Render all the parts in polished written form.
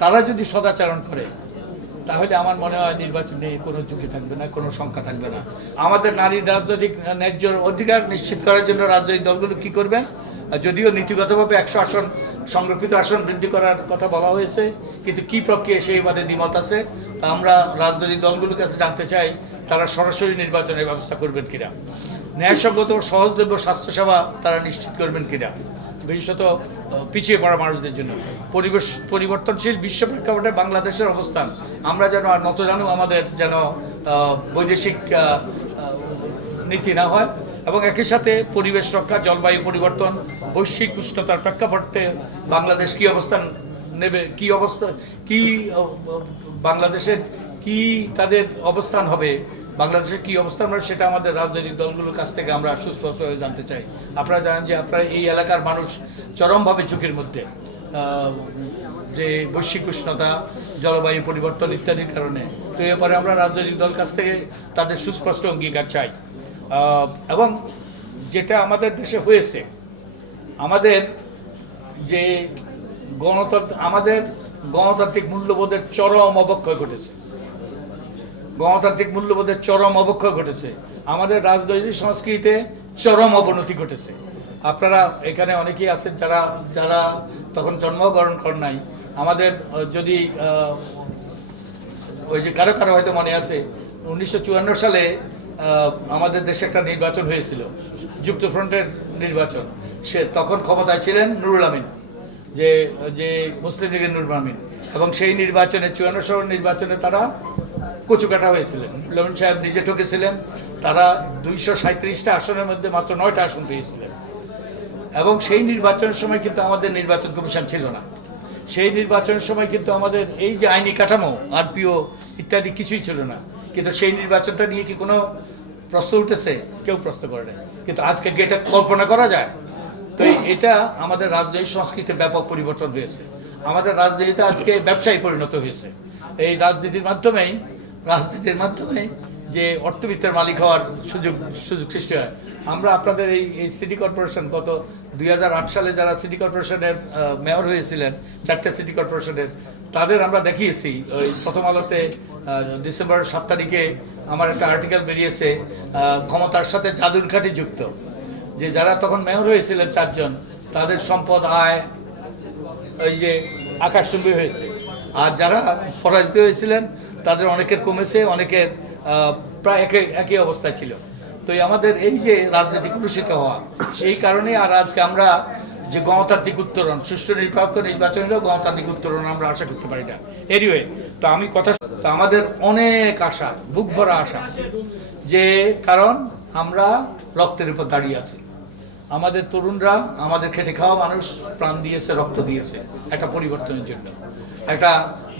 তারা যদি সদাচরণ করে তাহলে আমার মনে হয় নির্বাচনে কোনো ঝুঁকি থাকবে না, কোনো শঙ্কা থাকবে না। আমাদের নারীর রাজনৈতিক ন্যায্য অধিকার নিশ্চিত করার জন্য রাজনৈতিক দলগুলো কি করবেন, যদিও নীতিগতভাবে 100 আসন সংরক্ষিত আসন বৃদ্ধি করার কথা বলা হয়েছে, কিন্তু কি প্রক্রিয়া সেই বাদে দ্বিমত আছে। আমরা রাজনৈতিক দলগুলোর কাছে জানতে চাই তারা সরাসরি নির্বাচনের ব্যবস্থা করবেন কিনা, ন্যায়সঙ্গত সহজলভ্য স্বাস্থ্যসেবা তারা নিশ্চিত করবেন কিনা, বিশেষত পিছিয়ে পড়া মানুষদের জন্য। পরিবেশ পরিবর্তনশীল বিশ্ব প্রেক্ষাপটে বাংলাদেশের অবস্থান আমরা যেন আর নতজানু আমাদের যেন বৈদেশিক নীতি না হয়, এবং একই সাথে পরিবেশ রক্ষা, জলবায়ু পরিবর্তন, বৈশ্বিক উষ্ণতার প্রেক্ষাপটে বাংলাদেশ কি অবস্থান নেবে, কি অবস্থা, কি বাংলাদেশের কি তাদের অবস্থান হবে, বাংলাদেশের কি অবস্থান হবে, সেটা আমাদের রাজনৈতিক দলগুলোর কাছ থেকে আমরা সুস্পষ্টভাবে জানতে চাই। আপনারা জানেন যে আপনারা এই এলাকার মানুষ চরমভাবে ঝুঁকির মধ্যে, যে বৈশ্বিক উষ্ণতা, জলবায়ু পরিবর্তন ইত্যাদির কারণে। তো এ ব্যাপারে আমরা রাজনৈতিক দল কাছ থেকে তাদের সুস্পষ্ট অঙ্গীকার চাই। এবং যেটা আমাদের দেশে হয়েছে, আমাদের যে গণতান্ত্রিক মূল্যবোধের চরম অবক্ষয় ঘটেছে, গণতান্ত্রিক মূল্যবোধের চরম অবক্ষয় ঘটেছে, আমাদের রাজনৈতিক সংস্কৃতিতে চরম অবনতি ঘটেছে। আপনারা এখানে অনেকেই আছেন যারা যারা তখন জন্মগ্রহণ করেন নাই। আমাদের যদি ওই যে কারো কারো হয়তো মনে আছে, 1954 সালে আমাদের দেশে একটা নির্বাচন হয়েছিল, যুক্তফ্রন্টের নির্বাচন। সে তখন ক্ষমতায় ছিলেন নুরুল আমিন, যে মুসলিম লীগের নুরুল আমিন, এবং সেই নির্বাচনে 54 সালের নির্বাচনে তারা কচুকাটা হয়েছিলেন। নুরুল সাহেব নিজে ঠকেছিলেন। তারা 237টা আসনের মধ্যে মাত্র 9টা আসন পেয়েছিলেন। এবং সেই নির্বাচনের সময় কিন্তু আমাদের নির্বাচন কমিশন ছিল না। সেই নির্বাচনের সময় কিন্তু আমাদের এই যে আইনি কাঠামো, আরপিও ইত্যাদি কিছুই ছিল না। কিন্তু সেই নির্বাচনটা নিয়ে কি কোনো প্রশ্ন উঠেছে? কেউ প্রশ্ন করে না। কিন্তু আজকে কি এটা কল্পনা করা যায়? তো এটা আমাদের রাজনৈতিক সংস্কৃতিতে ব্যাপক পরিবর্তন হয়েছে। আমাদের রাজনীতিতে আজকে ব্যবসায়ী পরিণত হয়েছে। এই রাজনীতির মাধ্যমে যে অর্থবিত্তের মালিক হওয়ার সুযোগ সৃষ্টি হয়। আমরা আপনাদের এই সিটি কর্পোরেশন, গত 2008 সালে যারা সিটি কর্পোরেশনের মেয়র হয়েছিলেন, 4টে সিটি কর্পোরেশনের, তাদের আমরা দেখিয়েছি। ওই প্রথম আলোতে ডিসেম্বর 7 তারিখে আমার একটা আর্টিকেল বেরিয়েছে, ক্ষমতার সাথে জাদুর ঘাঁটি যুক্ত, যে যারা তখন মেয়র হয়েছিলেন 4 জন, তাদের সম্পদ আয় ওই যে আকাশচুম্বী হয়েছে। আর যারা পরাজিত হয়েছিলেন তাদের অনেকের কমেছে, অনেকের প্রায় একই অবস্থায় ছিল। তো আমাদের এই যে রাজনীতি কলুষিত হওয়া, এই কারণে আর আজকে আমরা যে গণতান্ত্রিক উত্তরণ, সুষ্ঠু নিরপেক্ষ নির্বাচন হলেও গণতান্ত্রিক উত্তরণ আমরা আশা করতে পারি না। এনিওয়ে, তো আমাদের অনেক আশা, বুক ভরা আশা, যে কারণ আমরা রক্তের উপর দাঁড়িয়ে আছি। আমাদের তরুণরা, আমাদের খেটে খাওয়া মানুষ প্রাণ দিয়েছে, রক্ত দিয়েছে একটা পরিবর্তনের জন্য, একটা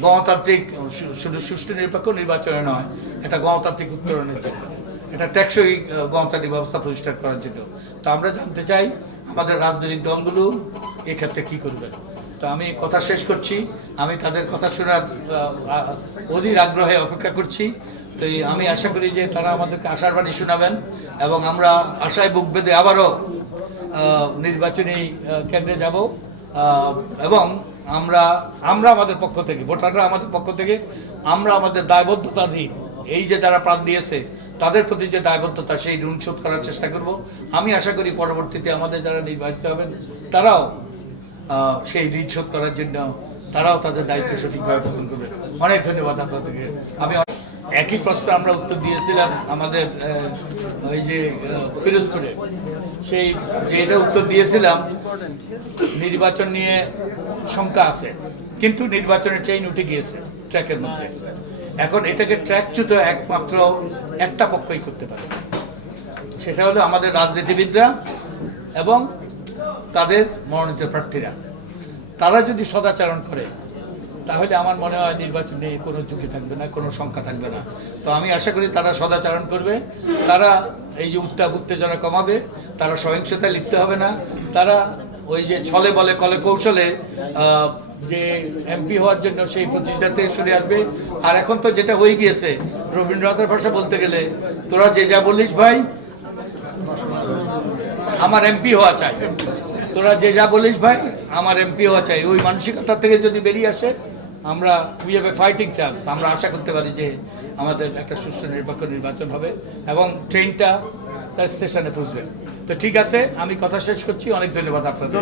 গণতান্ত্রিক, শুধু সুষ্ঠু নিরপেক্ষ নির্বাচনে নয়, একটা গণতান্ত্রিক উত্তরণের জন্য, এটা টেকসই গণতান্ত্রিক ব্যবস্থা প্রতিষ্ঠা করার জন্য। তো আমরা জানতে চাই আমাদের রাজনৈতিক দলগুলো এক্ষেত্রে কি করবেন। তো আমি কথা শেষ করছি। আমি তাদের কথা শোনার অধীর আগ্রহে অপেক্ষা করছি। তো আমি আশা করি যে তারা আমাদেরকে আশার বাণী শোনাবেন, এবং আমরা আশায় বুক বেঁধে আবারও নির্বাচনী কেন্দ্রে যাব। এবং আমরা আমাদের পক্ষ থেকে, ভোটাররা আমাদের পক্ষ থেকে আমরা আমাদের দায়বদ্ধতা নিই, এই যে যারা প্রাণ দিয়েছে তাদের প্রতি যে দায়বদ্ধতা, সেই ঋণ শোধ করার চেষ্টা করব। আমি আশা করি পরবর্তীতে আমাদের যারা নির্বাচিত হবেন তারাও সেই ঋণ শোধ করার জন্য তারাও তাদের দায়িত্ব সঠিকভাবে পালন করবে। অনেক ধন্যবাদ আপনাদেরকে। আমি একই প্রশ্ন আমরা উত্তর দিয়েছিলাম আমাদের ওই যে পিরোজপুরে, সেই যে এটা উত্তর দিয়েছিলাম, নির্বাচন নিয়ে শঙ্কা আছে, কিন্তু নির্বাচনের চেইন উঠে গিয়েছে ট্র্যাকের মধ্যে। এখন এটাকে ট্র্যাকচ্যুত একমাত্র একটা পক্ষই করতে পারে, সেটা হলো আমাদের রাজনীতিবিদরা এবং তাদের মনোনীত প্রার্থীরা। তারা যদি সদাচরণ করে তাহলে আমার মনে হয় নির্বাচনে কোনো ঝুঁকি থাকবে না, কোনো শঙ্কা থাকবে না। তো আমি আশা করি তারা সদাচরণ করবে, তারা এই যে উত্তাপ উত্তেজনা কমাবে, তারা সহিংসতায় লিপ্ত হবে না, তারা ওই যে ছলে বলে কলে কৌশলে যে এমপি হওয়ার জন্য সেই প্রতিষ্ঠাতে সরে আসবে। আর এখন তো যেটা হয়ে গিয়েছে, রবীন্দ্রনাথের ভাষা বলতে গেলে, তোরা যে যা বলিস ভাই, আমার এমপি হওয়া চাই, তোরা যে যা বলিস ভাই, আমার এমপি হওয়া চাই, ওই মানসিকতা থেকে যদি বেরিয়ে আসে আমরা we have a fighting chance, আমরা আশা করতে পারি যে আমাদের একটা সুষ্ঠু নিরপেক্ষ নির্বাচন হবে এবং ট্রেনটা তার স্টেশনে পৌঁছবে। তো ঠিক আছে, আমি কথা শেষ করছি। অনেক ধন্যবাদ আপনাদের।